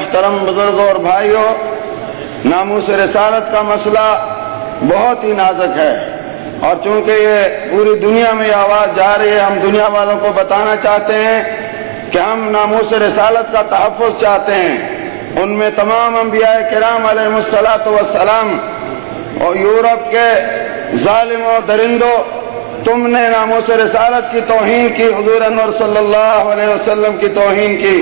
محترم بزرگوں اور بھائیوں، ناموس رسالت کا مسئلہ بہت ہی نازک ہے، اور چونکہ یہ پوری دنیا میں یہ آواز جا رہی ہے، ہم دنیا والوں کو بتانا چاہتے ہیں کہ ہم ناموس رسالت کا تحفظ چاہتے ہیں۔ ان میں تمام انبیاء کرام علیہم السلام اور یورپ کے ظالموں درندوں، تم نے ناموس رسالت کی توہین کی، حضور انور صلی اللہ علیہ وسلم کی توہین کی،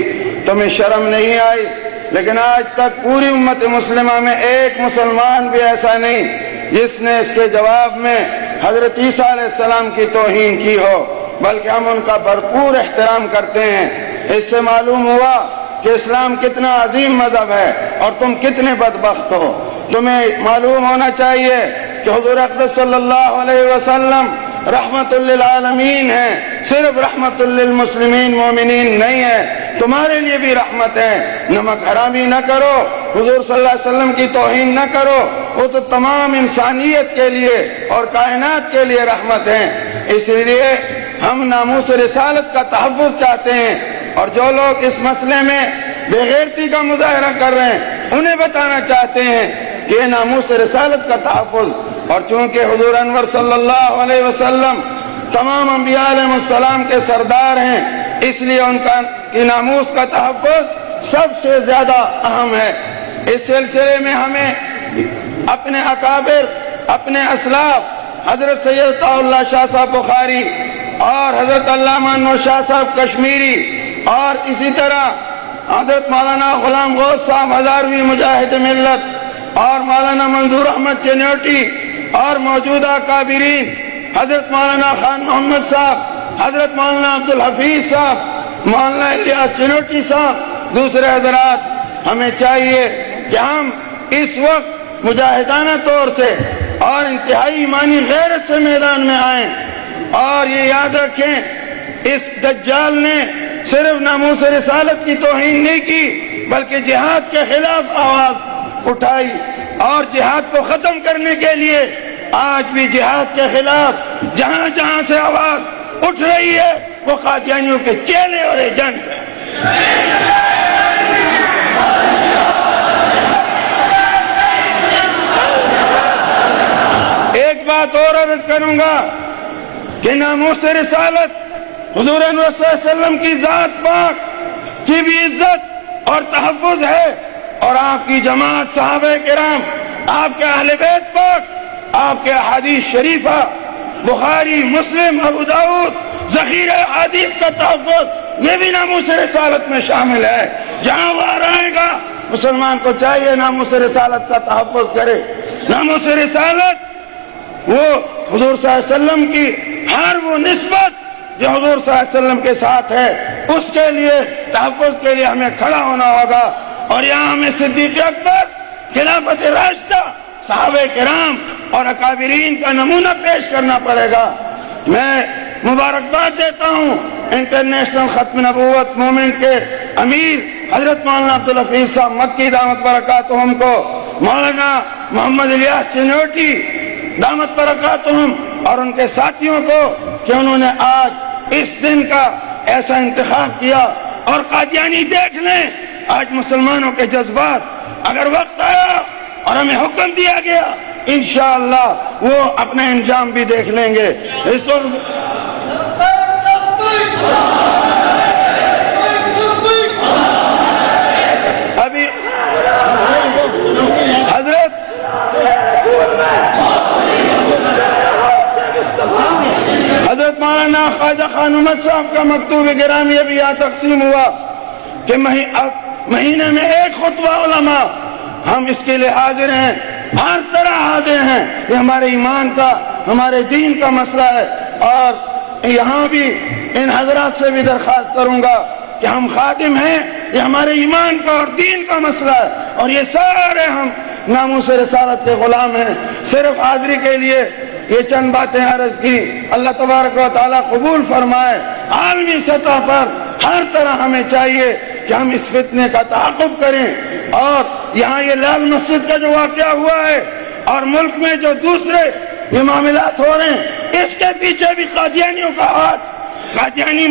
تمہیں شرم نہیں آئی؟ لیکن آج تک پوری امت مسلمہ میں ایک مسلمان بھی ایسا نہیں جس نے اس کے جواب میں حضرت عیسیٰ علیہ السلام کی توہین کی ہو، بلکہ ہم ان کا بھرپور احترام کرتے ہیں۔ اس سے معلوم ہوا کہ اسلام کتنا عظیم مذہب ہے اور تم کتنے بدبخت ہو۔ تمہیں معلوم ہونا چاہیے کہ حضور اقدس صلی اللہ علیہ وسلم رحمت للعالمین ہے، صرف رحمت للمسلمین مومنین نہیں ہے، تمہارے لیے بھی رحمت ہے۔ نمک حرامی نہ کرو، حضور صلی اللہ علیہ وسلم کی توہین نہ کرو، وہ تو تمام انسانیت کے لیے اور کائنات کے لیے رحمت ہے۔ اس لیے ہم ناموس رسالت کا تحفظ چاہتے ہیں، اور جو لوگ اس مسئلے میں بے غیرتی کا مظاہرہ کر رہے ہیں انہیں بتانا چاہتے ہیں کہ یہ ناموس رسالت کا تحفظ، اور چونکہ حضور انور صلی اللہ علیہ وسلم تمام انبیاء علیہ السلام کے سردار ہیں، اس لیے ان کی ناموس کا تحفظ سب سے زیادہ اہم ہے۔ اس سلسلے میں ہمیں اپنے اکابر، اپنے اسلاف حضرت سید اللہ شاہ صاحب بخاری اور حضرت علامہ انور شاہ صاحب کشمیری، اور اسی طرح حضرت مولانا غلام غوث صاحب ہزاروی مجاہد ملت، اور مولانا منظور احمد چنوٹی، اور موجودہ کابرین حضرت مولانا خان محمد صاحب، حضرت مولانا عبدالحفیظ صاحب، مولانا الیاس چنوٹی صاحب، دوسرے حضرات، ہمیں چاہیے کہ ہم اس وقت مجاہدانہ طور سے اور انتہائی ایمانی غیرت سے میدان میں آئیں، اور یہ یاد رکھیں اس دجال نے صرف ناموس رسالت کی توہین نہیں کی بلکہ جہاد کے خلاف آواز اٹھائی، اور جہاد کو ختم کرنے کے لیے آج بھی جہاد کے خلاف جہاں جہاں سے آواز اٹھ رہی ہے وہ قادیانیوں کے چیلے اور ایجنٹ ہیں۔ ایک بات اور عرض کروں گا کہ ناموس رسالت حضور انور صلی اللہ علیہ وسلم کی ذات پاک کی بھی عزت اور تحفظ ہے، اور آپ کی جماعت صحابہ کرام، آپ کے اہل بیت پاک، آپ کے احادیث شریفہ بخاری، مسلم، ابو داؤد، ذخیرہ احادیث کا تحفظ یہ بھی ناموس رسالت میں شامل ہے۔ جہاں وہ آئے گا مسلمان کو چاہیے ناموس رسالت کا تحفظ کرے۔ ناموس رسالت وہ حضور صلی اللہ علیہ وسلم کی ہر وہ نسبت جو حضور صلی اللہ علیہ وسلم کے ساتھ ہے، اس کے لیے تحفظ کے لیے ہمیں کھڑا ہونا ہوگا، اور یہاں ہمیں صدیق اکبر، خلافت راشدہ، صحابہ کرام اور اکابرین کا نمونہ پیش کرنا پڑے گا۔ میں مبارکباد دیتا ہوں انٹرنیشنل ختم نبوت مومنٹ کے امیر حضرت مولانا عبدالحفیظ صاحب مکی دامت برکاتہم کو، مولانا محمد الیاس چنوٹی دامت برکاتہم اور ان کے ساتھیوں کو کہ انہوں نے آج اس دن کا ایسا انتخاب کیا۔ اور قادیانی دیکھ لیں آج مسلمانوں کے جذبات، اگر وقت آیا اور ہمیں حکم دیا گیا انشاءاللہ وہ اپنا انجام بھی دیکھ لیں گے۔ اس وقت ابھی حضرت مولانا خواجہ خان محمد صاحب کا مکتوب گرامی ابھی یہاں تقسیم ہوا کہ مہینے میں ایک خطبہ علماء، ہم اس کے لیے حاضر ہیں، ہر طرح حاضر ہیں۔ یہ ہمارے ایمان کا، ہمارے دین کا مسئلہ ہے، اور یہاں بھی ان حضرات سے بھی درخواست کروں گا کہ ہم خادم ہیں، یہ ہمارے ایمان کا اور دین کا مسئلہ ہے، اور یہ سارے ہم ناموس رسالت کے غلام ہیں۔ صرف حاضری کے لیے یہ چند باتیں عرض کی، اللہ تبارک و تعالیٰ قبول فرمائے۔ عالمی سطح پر ہر طرح ہمیں چاہیے کہ ہم اس فتنے کا تعاقب کریں، اور یہاں یہ لال مسجد کا جو واقعہ ہوا ہے اور ملک میں جو دوسرے یہ معاملات ہو رہے ہیں، اس کے پیچھے بھی قادیانیوں کا ہاتھ، قادیانی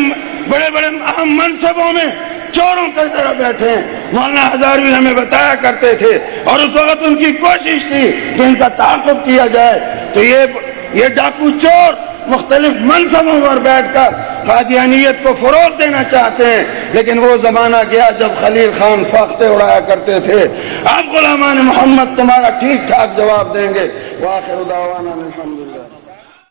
بڑے بڑے اہم منصبوں میں چوروں کی طرح بیٹھے ہیں۔ مولانا ہزاروی ہمیں بتایا کرتے تھے، اور اس وقت ان کی کوشش تھی کہ ان کا تعاقب کیا جائے۔ تو یہ ڈاکو چور مختلف منصبوں پر بیٹھ کر قادیانیت کو فروغ دینا چاہتے ہیں، لیکن وہ زمانہ گیا جب خلیل خان فاختے اڑایا کرتے تھے۔ اب غلامان محمد تمہارا ٹھیک ٹھاک جواب دیں گے۔ وآخر دعوانا الحمدللہ۔